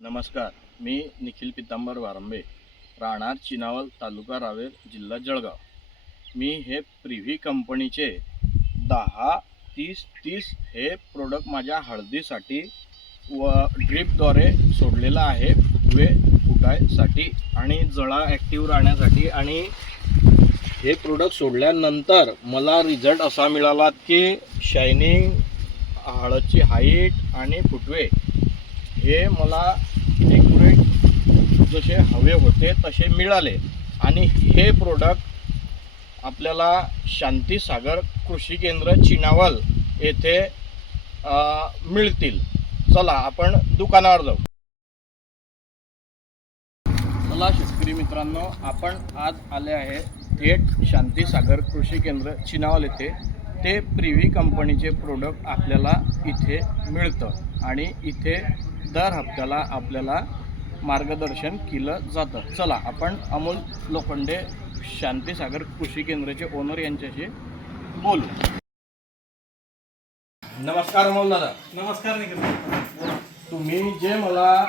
नमस्कार, मी निखिल पितांबर वारंबे, राहणार चिनावल, तालुका रावेर, जिल्हा जळगाव. मी हे प्रिव्ही कंपनीचे 10-30-30 हे प्रोडक्ट माझ्या हळदीसाठी व ड्रिपद्वारे सोडलेलं आहे, फुटवे फुटायसाठी आणि जळा ॲक्टिव्ह राहण्यासाठी. आणि हे प्रोडक्ट सोडल्यानंतर मला रिझल्ट असा मिळाला की शायनिंग, हळदची हाईट आणि फुटवे हे मला ॲक्युरेट जसे हवे होते तसे मिळाले. आणि हे प्रोडक्ट आपल्याला शांतीसागर कृषी केंद्र चिनावल येथे मिळतील. चला आपण दुकानावर जाऊ. चला शेतकरी मित्रांनो, आपण आज आले आहे थेट शांतीसागर कृषी केंद्र चिनावल येथे. ते प्रिव्ही कंपनीचे प्रोडक्ट आपल्याला इथे मिळतं आणि इथे दर हप्त्याला आपल्याला मार्गदर्शन केलं जातं. चला आपण अमोल लोखंडे, शांतीसागर कृषी केंद्राचे ओनर यांच्याशी बोलू. नमस्कार अमोल दादा. नमस्कार निखिल. तुम्ही जे मला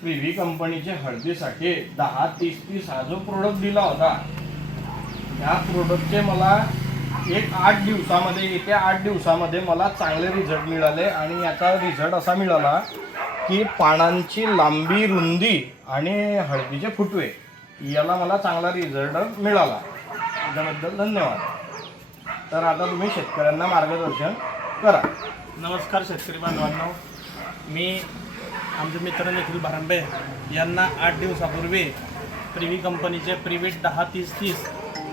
प्रिव्ही कंपनीचे हळदीसाठी 10-30-30 हा जो प्रोडक्ट दिला होता, या प्रोडक्टचे मला 8 दिवसामध्ये, येत्या 8 दिवसामध्ये मला चांगले रिझल्ट मिळाले. आणि याचा रिझल्ट असा मिळाला की पानांची लांबी, रुंदी आणि हळदीचे फुटवे याला मला चांगला रिझल्ट मिळाला. त्याबद्दल धन्यवाद. तर आता तुम्ही शेतकऱ्यांना मार्गदर्शन करा. नमस्कार शेतकरी बांधवांनो, मी आमचे मित्र निखिल वारंबे यांना 8 दिवसापूर्वी प्रिव्ही कंपनीचे प्रिव्हिट 10-30-30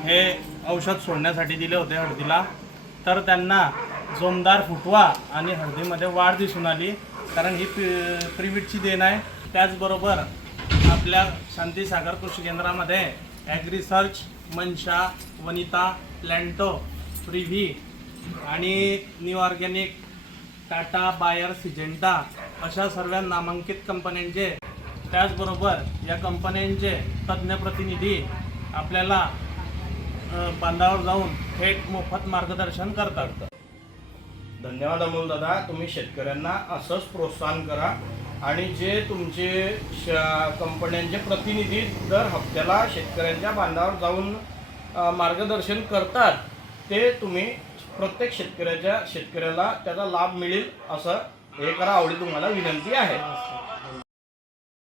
हे औषध सोडण्यासाठी दिले होते हळदीला. तर त्यांना जोमदार फुटवा आणि हळदीमध्ये वाढ दिसून आली, कारण ही प्रिव्हिटची देण आहे. त्याचबरोबर आपल्या शांतीसागर कृषी केंद्रामध्ये Agrisearch, Mansha, Vanita, Planto, Privi आणि new organic, Tata, Bayer, Syngenta अशा सर्व नामांकित कंपन्यांचे, त्याचबरोबर या कंपन्यांचे तज्ज्ञ प्रतिनिधी आपल्याला बांधावर जाऊन थेट मोफत मार्गदर्शन करतात. धन्यवाद अमोल दादा. तुम्ही शेतकऱ्यांना असंच प्रोत्साहन करा आणि जे तुमचे कंपन्यांचे प्रतिनिधी दर हप्त्याला शेतकऱ्यांच्या बांधावर जाऊन मार्गदर्शन करतात, ते तुम्ही प्रत्येक शेतकऱ्याला त्याचा लाभ मिळेल असं हे करा. आवडी तुम्हाला विनंती आहे.